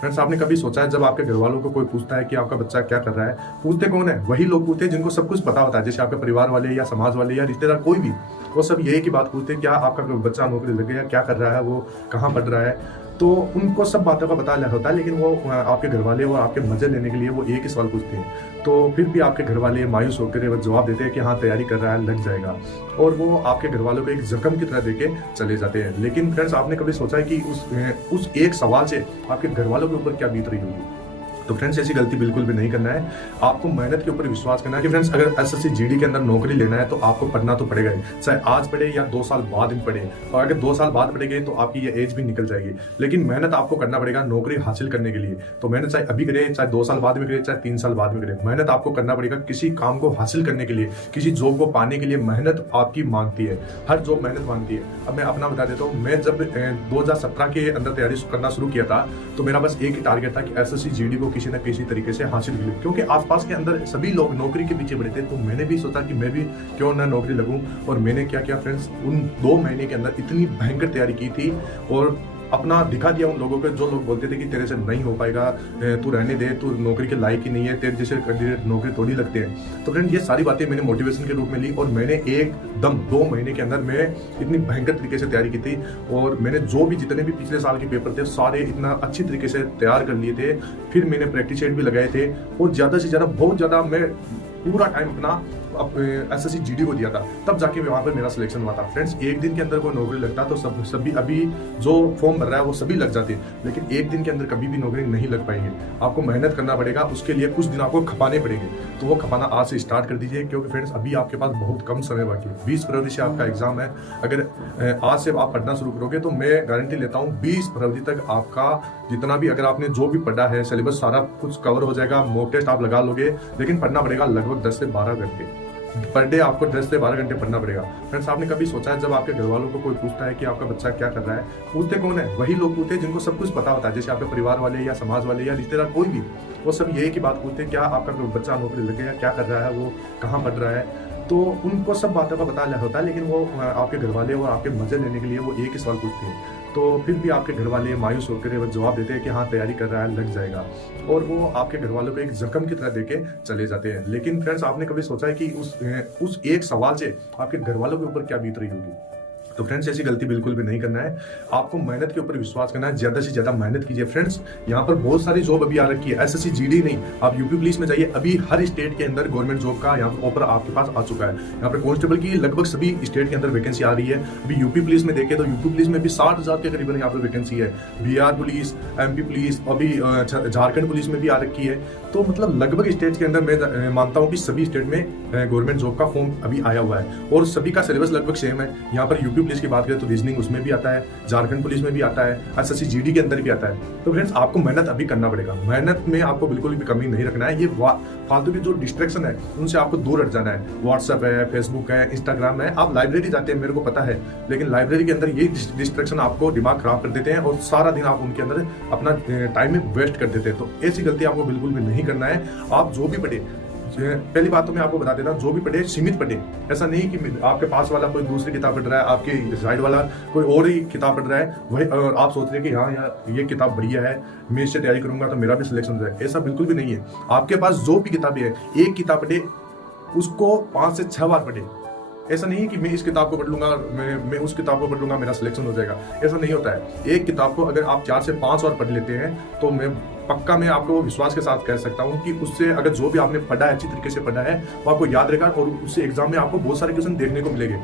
Friends, आपने कभी सोचा है जब आपके घर वालों को कोई पूछता है कि आपका बच्चा क्या कर रहा है, पूछते कौन है? वही लोग पूछते हैं जिनको सब कुछ पता होता है, जैसे आपके परिवार वाले या समाज वाले या रिश्तेदार कोई भी। वो सब यही की बात पूछते हैं, क्या आपका बच्चा नौकरी लग गया, क्या कर रहा है, वो कहाँ पढ़ रहा है। तो उनको सब बातों का पता होता है, लेकिन वो आपके घर वाले और आपके मजे लेने के लिए वो एक ही सवाल पूछते हैं। तो फिर भी आपके घर वाले मायूस होकर वो जवाब देते हैं कि हाँ, तैयारी कर रहा है, लग जाएगा। और वो आपके घर वालों को एक जख्म की तरह देके चले जाते हैं। लेकिन फ्रेंड्स, आपने कभी सोचा है कि उस एक सवाल से आपके घर वालों के ऊपर क्या बीत रही होगी? तो फ्रेंड्स, ऐसी गलती बिल्कुल भी नहीं करना है। आपको मेहनत के ऊपर विश्वास करना है कि फ्रेंड्स, अगर एसएससी जीडी के अंदर नौकरी लेना है तो आपको पढ़ना तो पड़ेगा ही, चाहे आज पढ़े या 2 साल बाद में पढ़े। और अगर 2 साल बाद पढ़ेंगे तो आपकी ये एज भी निकल जाएगी, लेकिन मेहनत आपको करना पड़ेगा नौकरी हासिल करने के लिए। तो मेहनत चाहे अभी करे, चाहे 2 साल बाद में करे, चाहे 3 साल बाद में करे, मेहनत आपको करना पड़ेगा किसी काम को हासिल करने के लिए, किसी जॉब को पाने के लिए। मेहनत आपकी मांगती है, हर जॉब मेहनत मांगती है। अब मैं अपना बता देता हूँ, मैं जब 2017 के अंदर तैयारी करना शुरू किया था तो मेरा बस एक ही टारगेट था कि एसएससी जीडी को किसी न किसी तरीके से हासिल की, क्योंकि आसपास के अंदर सभी लोग नौकरी के पीछे बढ़े थे। तो मैंने भी सोचा कि मैं भी क्यों ना नौकरी लगूं। और मैंने क्या किया फ्रेंड्स, उन 2 महीने के अंदर इतनी भयंकर तैयारी की थी और अपना दिखा दिया उन लोगों को जो लोग बोलते थे कि तेरे से नहीं हो पाएगा, तू रहने दे, तू नौकरी के लायक ही नहीं है, तेरे जैसे कैंडिडेट नौकरी थोड़ी लगते हैं। तो फ्रेंड, ये सारी बातें मैंने मोटिवेशन के रूप में ली और मैंने एकदम 2 महीने के अंदर मैं इतनी भयंकर तरीके से तैयारी की थी। और मैंने जो भी जितने भी पिछले साल के पेपर थे सारे इतना अच्छी तरीके से तैयार कर लिए थे। फिर मैंने प्रैक्टिस सेट भी लगाए थे और ज़्यादा से ज़्यादा बहुत ज़्यादा मैं पूरा टाइम अपना एसएससी जीडी को दिया था, तब जाके वहां पर मेरा सिलेक्शन हुआ था। फ्रेंड्स, एक दिन के अंदर कोई नौकरी लगता तो सभी अभी जो फॉर्म भर रहा है वो सभी लग जाते, लेकिन एक दिन के अंदर कभी भी नौकरी नहीं लग पाएंगे। आपको मेहनत करना पड़ेगा, उसके लिए कुछ दिन आपको खपाने पड़ेंगे। तो वो खपाना आज से स्टार्ट कर दीजिए, क्योंकि फ्रेंड्स अभी आपके पास बहुत कम समय बाकी है। 20 फरवरी से आपका एग्जाम है। अगर आज से आप पढ़ना शुरू करोगे तो मैं गारंटी लेता हूँ 20 फरवरी तक आपका जितना भी, अगर आपने जो भी पढ़ा है सिलेबस सारा कुछ कवर हो जाएगा। मॉक टेस्ट आप लगा लोगे, लेकिन पढ़ना पड़ेगा लगभग 10 से 12 घंटे पर डे। आपको 10 से 12 घंटे पढ़ना पड़ेगा। फ्रेंड्स, आपने कभी सोचा है जब आपके घर वालों को कोई पूछता है कि आपका बच्चा क्या कर रहा है, पूछते कौन है? वही लोग पूछते हैं जिनको सब कुछ पता होता है, जैसे आपके परिवार वाले या समाज वाले या रिश्तेदार कोई भी। वो सब यही की बात पूछते हैं, क्या आपका बच्चा नौकरी लग गया, क्या कर रहा है, वो कहाँ पढ़ रहा है। तो उनको सब बातों का पता होता है, लेकिन वो आपके घर वाले और आपके मजे लेने के लिए वो एक ही सवाल पूछते हैं। तो फिर भी आपके घर वाले मायूस होकर वो जवाब देते हैं कि हाँ, तैयारी कर रहा है, लग जाएगा। और वो आपके घर वालों को एक जख्म की तरह देके चले जाते हैं। लेकिन फ्रेंड्स, आपने कभी सोचा है कि उस एक सवाल से आपके घर वालों के ऊपर क्या बीत रही होगी? तो फ्रेंड्स, ऐसी गलती बिल्कुल भी नहीं करना है। आपको मेहनत के ऊपर विश्वास करना है, ज्यादा से ज्यादा मेहनत कीजिए। फ्रेंड्स, यहाँ पर बहुत सारी जॉब अभी आ रखी है, एसएससी जीडी नहीं, आप यूपी पुलिस में जाइए। अभी हर स्टेट के अंदर गवर्नमेंट जॉब का यहाँ पर ऑफर आपके पास आ चुका है। यहाँ पर कांस्टेबल की लगभग सभी स्टेट के अंदर वैकेंसी आ रही है। अभी यूपी पुलिस में देखें तो यूपी पुलिस में भी 60,000 के करीबन यहाँ पर वैकेंसी है। बिहार पुलिस, एमपी पुलिस, अभी झारखंड पुलिस में भी आ रखी है। तो मतलब लगभग स्टेट के अंदर मैं मानता हूँ कि सभी स्टेट में गवर्नमेंट जॉब का फॉर्म अभी आया हुआ है और सभी का सिलेबस लगभग सेम है। यहाँ पर यूपी पुलिस की बात करें तो रीजनिंग उसमें भी आता है, झारखंड पुलिस में भी आता है, एसएससी जीडी के अंदर भी आता है। तो फ्रेंड्स, आपको मेहनत अभी करना पड़ेगा। मेहनत में आपको बिल्कुल भी कमी नहीं रखना है। ये फालतू की जो डिस्ट्रैक्शन है उनसे आपको दूर हट जाना है। व्हाट्सएप है, फेसबुक है, इंस्टाग्राम है। आप लाइब्रेरी जाते हैं, मेरे को पता है, लेकिन लाइब्रेरी के अंदर ये डिस्ट्रैक्शन आपको दिमाग खराब कर देते हैं और सारा दिन आप उनके अंदर अपना टाइम वेस्ट कर देते हैं। तो ऐसी गलती आपको बिल्कुल भी नहीं करना है। आप जो भी पढ़े, पहली बात तो मैं आपको बता देता हूँ, जो भी पढ़े सीमित पढ़े। ऐसा नहीं कि आपके पास वाला कोई दूसरी किताब पढ़ रहा है, आपके साइड वाला कोई और ही किताब पढ़ रहा है, वही आप सोच रहे हैं कि हाँ यार ये किताब बढ़िया है, मैं इससे तैयारी करूंगा तो मेरा भी सिलेक्शन हो जाए। ऐसा बिल्कुल भी नहीं है। आपके पास जो भी किताबें है, एक किताब पढ़े, उसको 5 से 6 बार पढ़े। ऐसा नहीं है कि मैं इस किताब को पढ़ लूंगा, मैं उस किताब को पढ़ लूंगा, मेरा सिलेक्शन हो जाएगा। ऐसा नहीं होता है। एक किताब को अगर आप 4 से 5 बार पढ़ लेते हैं तो मैं पक्का मैं आपको विश्वास के साथ कह सकता हूं कि उससे अगर जो भी आपने पढ़ा है, अच्छी तरीके से पढ़ा है, वो आपको याद रहेगा और उससे एग्जाम में आपको बहुत सारे क्वेश्चन देखने को मिलेंगे।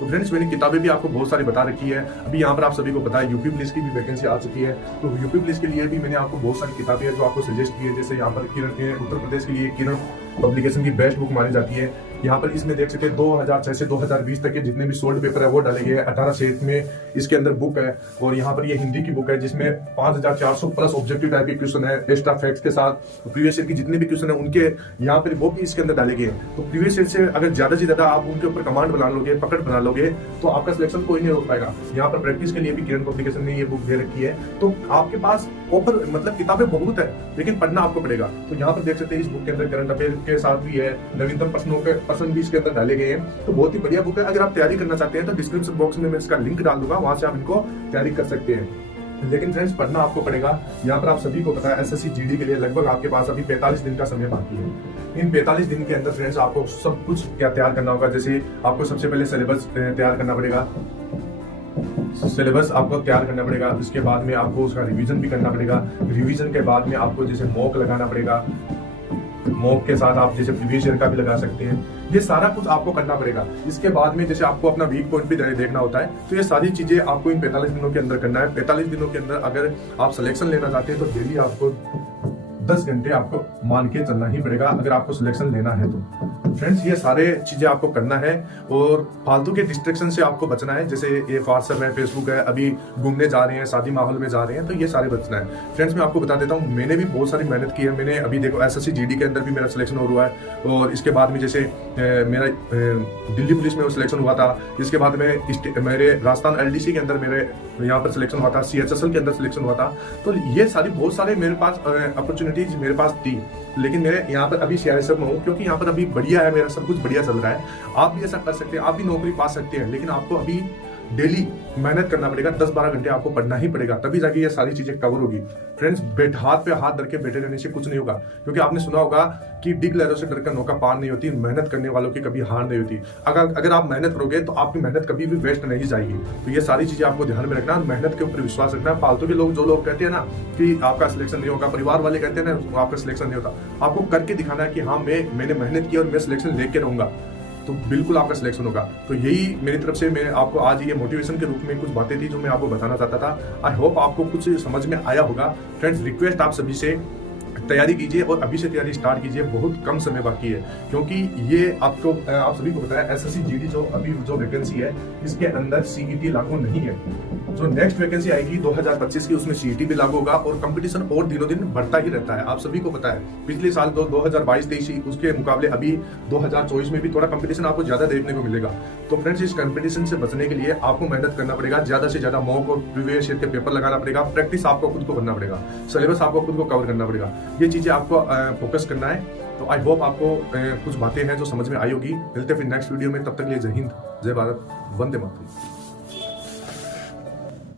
तो फ्रेंड्स, मैंने किताबें भी आपको बहुत सारी बता रखी है। अभी यहाँ पर आप सभी को पता है यूपी पुलिस की भी वैकेंसी आ चुकी है। तो यूपी पुलिस के लिए भी मैंने आपको बहुत सारी किताबें जो आपको सजेस्ट की है। जैसे यहाँ पर किरण, उत्तर प्रदेश के लिए किरण पब्लिकेशन की बेस्ट बुक मानी जाती है। यहाँ पर इसमें देख सकते हैं 2006 से 2020 तक के जितने भी सोल्ड पेपर है वो डाले गए हैं। 18 सेट में इसके अंदर बुक है और यहाँ पर ये हिंदी की बुक है जिसमें 5400 प्लस ऑब्जेक्टिव टाइप के क्वेश्चन है, एक्स्ट्रा फैक्ट्स के साथ। प्रीवियस ईयर की जितने भी क्वेश्चन है उनके यहाँ पर वो भी इसके अंदर डाले गए हैं। तो प्रीवियस ईयर से अगर ज्यादा से ज्यादा आप उनके ऊपर कमांड बना लोगे, पकड़ बना लोगे, तो आपका सिलेक्शन कोई नहीं रोक पाएगा। यहाँ पर प्रैक्टिस के लिए भी किरण पब्लिकेशन ने ये बुक दे रखी है। तो आपके पास ऑफर मतलब किताबें बहुत है, लेकिन पढ़ना आपको पड़ेगा। तो यहाँ पर देख सकते हैं इस बुक के अंदर करंट अफेयर के साथ भी है, नवीनतम प्रश्न भी इसके अंदर डाले गए हैं। तो बहुत ही बढ़िया बुक है। अगर आप तैयारी करना चाहते हैं तो डिस्क्रिप्शन बॉक्स में मैं इसका लिंक डाल दूंगा, वहां से आप इनको तैयारी कर सकते हैं। लेकिन फ्रेंड्स पढ़ना आपको पड़ेगा। यहाँ पर आप सभी को पता है एसएससी जीडी के लिए लगभग आपके पास अभी 45 दिन का समय बाकी है। इन 45 दिन के अंदर फ्रेंड्स आपको सब कुछ क्या तैयार करना होगा। जैसे आपको सबसे पहले सिलेबस तैयार करना पड़ेगा, सिलेबस आपको तैयार करना पड़ेगा। उसके बाद में आपको उसका रिवीजन भी करना पड़ेगा। रिवीजन के बाद में आपको जैसे मॉक लगाना पड़ेगा, मॉक के साथ आप जैसे प्रीवियस ईयर का भी लगा सकते हैं। ये सारा कुछ आपको करना पड़ेगा। इसके बाद में जैसे आपको अपना वीक पॉइंट भी देखना होता है। तो ये सारी चीजें आपको इन 45 दिनों के अंदर करना है। 45 दिनों के अंदर अगर आप सिलेक्शन लेना चाहते हैं तो डेली आपको 10 घंटे आपको मान के चलना ही पड़ेगा अगर आपको सिलेक्शन लेना है तो। फ्रेंड्स ये सारे चीजें आपको करना है और फालतू के डिस्ट्रैक्शन से आपको बचना है। जैसे ये व्हाट्सएप है, फेसबुक है, अभी घूमने जा रहे हैं, शादी माहौल में जा रहे हैं, तो ये सारे बचना है। फ्रेंड्स मैं आपको बता देता हूँ, मैंने भी बहुत सारी मेहनत की है। मैंने अभी देखो एसएससी जीडी के अंदर भी मेरा सिलेक्शन हो हुआ है और इसके बाद में जैसे मेरा दिल्ली पुलिस में सिलेक्शन हुआ था। इसके बाद में मेरे राजस्थान एलडीसी के अंदर मेरे यहाँ पर सिलेक्शन हुआ था, सीएचएसएल के अंदर सिलेक्शन हुआ था। तो ये सारी बहुत सारे मेरे पास अपॉर्चुनिटीज मेरे पास थी, लेकिन मेरे यहाँ पर अभी सीआईएसएफ में हूँ क्योंकि यहाँ पर अभी बढ़िया है, मेरा सब कुछ बढ़िया चल रहा है। आप भी ऐसा कर सकते हैं, आप भी नौकरी पा सकते हैं, लेकिन आपको अभी डेली मेहनत करना पड़ेगा। 10-12 घंटे आपको पढ़ना ही पड़ेगा, तभी जाके ये सारी चीजें कवर होगी। फ्रेंड्स हाथ पे हाथ धर के बैठे रहने से कुछ नहीं होगा, क्योंकि आपने सुना होगा कि डिग लहरों से डरकर नौका पार नहीं होती, मेहनत करने वालों की कभी हार नहीं होती। अगर आप मेहनत करोगे तो आपकी मेहनत कभी भी वेस्ट नहीं जाएगी। तो ये सारी चीजें आपको ध्यान में रखना, मेहनत के ऊपर विश्वास रखना। फालतू के लोग जो लोग कहते हैं ना कि आपका सिलेक्शन नहीं होगा, परिवार वाले कहते हैं ना आपका सिलेक्शन नहीं होता, आपको करके दिखाना है कि हाँ मैंने मेहनत की और मैं सिलेक्शन लेके रहूंगा, तो बिल्कुल आपका सिलेक्शन होगा। तो यही मेरी तरफ से मैं आपको आज ये मोटिवेशन के रूप में कुछ बातें थी जो मैं आपको बताना चाहता था। आई होप आपको कुछ समझ में आया होगा। फ्रेंड्स रिक्वेस्ट आप सभी से तैयारी कीजिए और अभी से तैयारी स्टार्ट कीजिए, बहुत कम समय बाकी है, क्योंकि ये आप सभी को पता है एसएससी जीडी जो अभी जो वैकेंसी है इसके अंदर सीईटी लागू नहीं है। जो नेक्स्ट वैकेंसी आएगी 2025 की उसमें सीईटी भी लागू होगा और कंपटीशन और दिनों दिन बढ़ता ही रहता है। आप सभी को पता है पिछले साल 2022-23 उसके मुकाबले अभी 2024 में भी थोड़ा कंपटीशन आपको ज्यादा देखने को मिलेगा। तो फ्रेंड्स इस कंपटीशन से बचने के लिए आपको मेहनत करना पड़ेगा, ज्यादा से ज्यादा मॉक और प्रीवियस ईयर के पेपर लगाना पड़ेगा, प्रैक्टिस आपको खुद को करना पड़ेगा, सिलेबस आपको खुद को कवर करना पड़ेगा। ये चीजें आपको फोकस करना है। तो आई होप आपको कुछ बातें हैं जो समझ में आई होगी। मिलते हैं फिर नेक्स्ट वीडियो में, तब तक के लिए जय हिंद, जय भारत, वंदे मातरम।